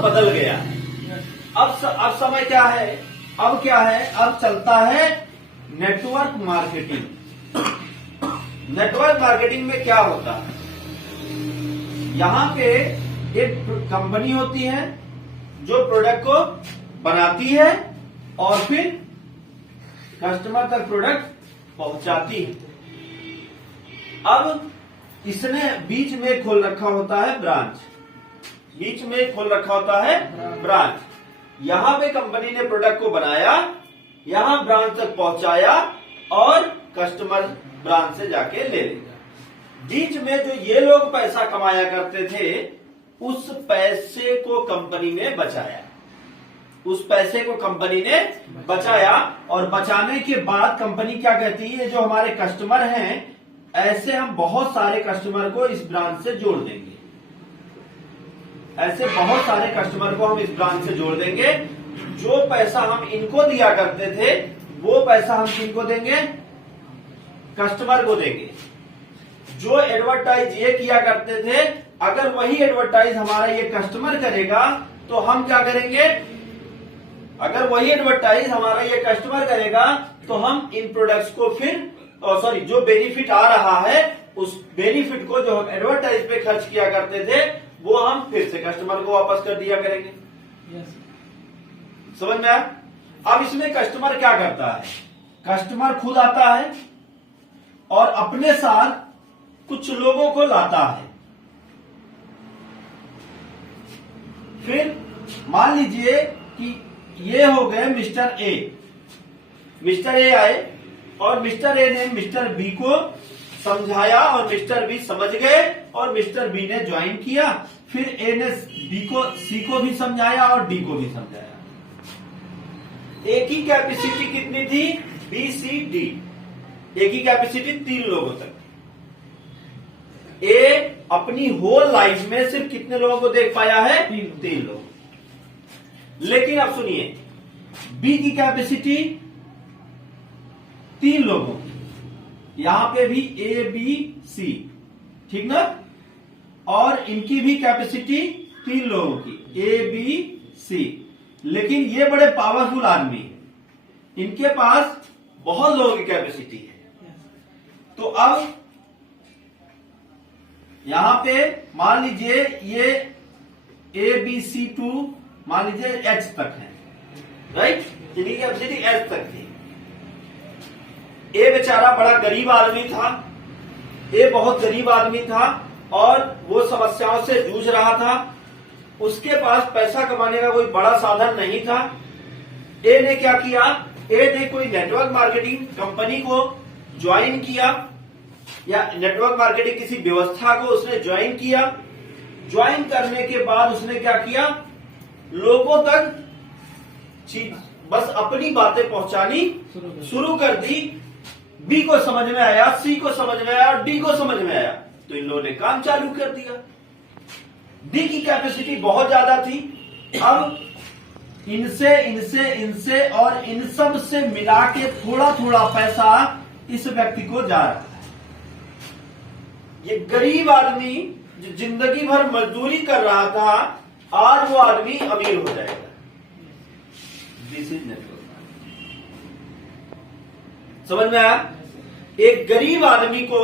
बदल गया है। अब समय क्या है, अब क्या है, अब चलता है नेटवर्क मार्केटिंग। नेटवर्क मार्केटिंग में क्या होता है, यहां पे एक कंपनी होती है जो प्रोडक्ट को बनाती है और फिर कस्टमर तक प्रोडक्ट पहुंचाती है। अब इसने बीच में खोल रखा होता है ब्रांच, बीच में खोल रखा होता है ब्रांच। यहां पे कंपनी ने प्रोडक्ट को बनाया, यहां ब्रांच तक पहुंचाया और कस्टमर ब्रांच से जाके ले लेगा। बीच में जो ये लोग पैसा कमाया करते थे, उस पैसे को कंपनी ने बचाया, उस पैसे को कंपनी ने बचाया। और बचाने के बाद कंपनी क्या कहती है, जो हमारे कस्टमर हैं, ऐसे हम बहुत सारे कस्टमर को इस ब्रांच से जोड़ देंगे, ऐसे बहुत सारे कस्टमर को हम इस ब्रांच से जोड़ देंगे। जो पैसा हम इनको दिया करते थे, वो पैसा हम किनको देंगे, कस्टमर को देंगे। जो एडवर्टाइज ये किया करते थे, अगर वही एडवर्टाइज हमारा ये कस्टमर करेगा तो हम क्या करेंगे, अगर वही एडवर्टाइज हमारा ये कस्टमर करेगा तो हम इन प्रोडक्ट्स को फिर सॉरी जो बेनिफिट आ रहा है, उस बेनिफिट को जो हम एडवर्टाइज पे खर्च किया करते थे, वो हम फिर से कस्टमर को वापस कर दिया करेंगे। समझ में आया? अब इसमें कस्टमर क्या करता है, कस्टमर खुद आता है और अपने साथ कुछ लोगों को लाता है। फिर मान लीजिए कि ये हो गए मिस्टर ए, मिस्टर ए आए और मिस्टर ए ने मिस्टर बी को समझाया और मिस्टर बी समझ गए और मिस्टर बी ने ज्वाइन किया। फिर ए ने बी को, सी को भी समझाया और डी को भी समझाया। ए की कैपेसिटी कितनी थी, बी सी डी, ए की कैपेसिटी 3 लोगों तक। ए अपनी होल लाइफ में सिर्फ कितने लोगों को देख पाया है, 3 लोग। लेकिन अब सुनिए, बी की कैपेसिटी 3 लोगों की, यहां पे भी ए बी सी, ठीक ना, और इनकी भी कैपेसिटी 3 लोगों की, ए बी सी। लेकिन ये बड़े पावरफुल आदमी हैं, इनके पास बहुत लोगों की कैपेसिटी है। तो अब यहां पे मान लीजिए ये ए बी सी 2 मान लीजिए एच तक है, राइट, इनकी कैपेसिटी एच तक थी। ए बेचारा बड़ा गरीब आदमी था, ए बहुत गरीब आदमी था और वो समस्याओं से जूझ रहा था। उसके पास पैसा कमाने का कोई बड़ा साधन नहीं था। ए ने क्या किया, ए ने कोई नेटवर्क मार्केटिंग कंपनी को ज्वाइन किया, या नेटवर्क मार्केटिंग किसी व्यवस्था को उसने ज्वाइन किया। ज्वाइन करने के बाद उसने क्या किया, लोगों तक बस अपनी बातें पहुंचानी शुरू कर दी। बी को समझ में आया, सी को समझ में आया और डी को समझ में आया, तो इन लोगों ने काम चालू कर दिया। डी की कैपेसिटी बहुत ज्यादा थी। अब इनसे इनसे इनसे और इन सब से मिला के थोड़ा थोड़ा पैसा इस व्यक्ति को जा रहा है। ये गरीब आदमी जो जिंदगी भर मजदूरी कर रहा था, आज वो आदमी अमीर हो जाएगा। This is network. समझ में आया? एक गरीब आदमी को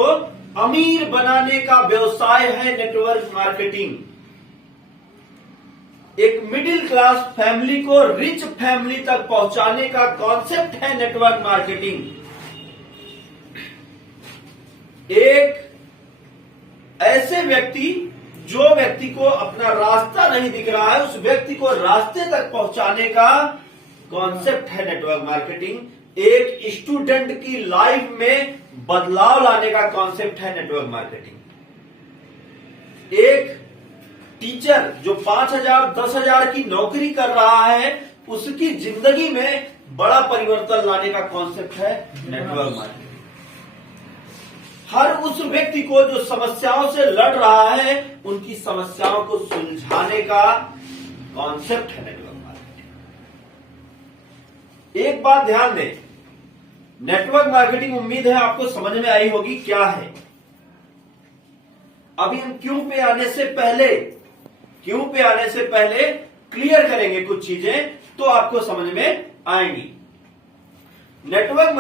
अमीर बनाने का व्यवसाय है नेटवर्क मार्केटिंग। एक मिडिल क्लास फैमिली को रिच फैमिली तक पहुंचाने का कॉन्सेप्ट है नेटवर्क मार्केटिंग। एक ऐसे व्यक्ति, जो व्यक्ति को अपना रास्ता नहीं दिख रहा है, उस व्यक्ति को रास्ते तक पहुंचाने का कॉन्सेप्ट है नेटवर्क मार्केटिंग। एक स्टूडेंट की लाइफ में बदलाव लाने का कॉन्सेप्ट है नेटवर्क मार्केटिंग। एक टीचर जो 5,000 10,000 की नौकरी कर रहा है, उसकी जिंदगी में बड़ा परिवर्तन लाने का कॉन्सेप्ट है नेटवर्क मार्केटिंग। हर उस व्यक्ति को जो समस्याओं से लड़ रहा है, उनकी समस्याओं को सुलझाने का कॉन्सेप्ट है नेटवर्क मार्केटिंग। एक बात ध्यान दें, नेटवर्क मार्केटिंग उम्मीद है आपको समझ में आई होगी क्या है। अभी हम क्यों पे आने से पहले क्लियर करेंगे कुछ चीजें तो आपको समझ में आएंगी। नेटवर्क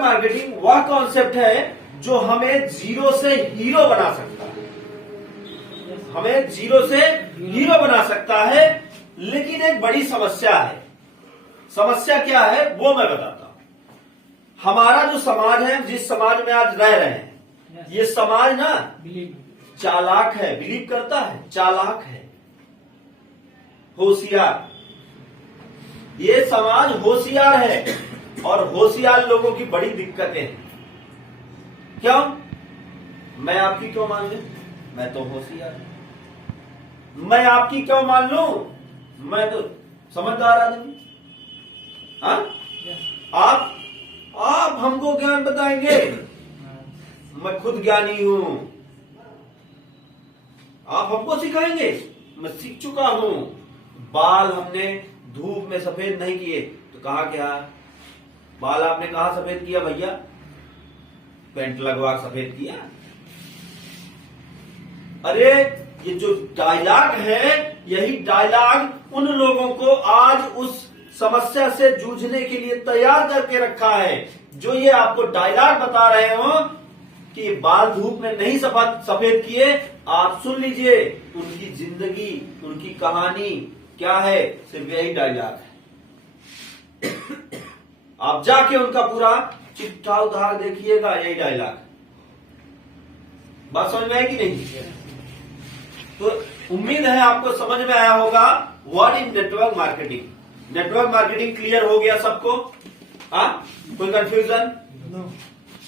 मार्केटिंग वह कॉन्सेप्ट है जो हमें जीरो से हीरो बना सकता है, हमें जीरो से हीरो बना सकता है। लेकिन एक बड़ी समस्या है। समस्या क्या है वो मैं बताता हूं। हमारा जो समाज है, जिस समाज में आज रह रहे हैं, ये समाज ना चालाक है, बिलीव करता है, चालाक है, होशियार। ये समाज होशियार है और होशियार लोगों की बड़ी दिक्कतें हैं। क्यों? मैं आपकी क्यों मान लूं? मैं तो होशियार हूं। मैं आपकी क्यों मान लूं? मैं तो समझदार आदमी। हाँ? आप हमको ज्ञान बताएंगे? मैं खुद ज्ञानी हूं। आप हमको सिखाएंगे? मैं सीख चुका हूं। बाल हमने धूप में सफेद नहीं किए तो कहा क्या? बाल आपने कहा सफेद किया भैया? पेंट लगवा सफेद किया? अरे ये जो डायलॉग है, यही डायलॉग उन लोगों को आज उस समस्या से जूझने के लिए तैयार करके रखा है, जो ये आपको डायलॉग बता रहे हो कि बाल धूप में नहीं सफेद किए। आप सुन लीजिए, उनकी जिंदगी, उनकी कहानी क्या है, सिर्फ यही डायलॉग है। आप जाके उनका पूरा चिट्ठा उधार देखिएगा, यही डायलॉग। बात समझ में आएगी नहीं? तो उम्मीद है आपको समझ में आया होगा what is network marketing. Network marketing clear हो गया सबको? हाँ, कोई कंफ्यूजन?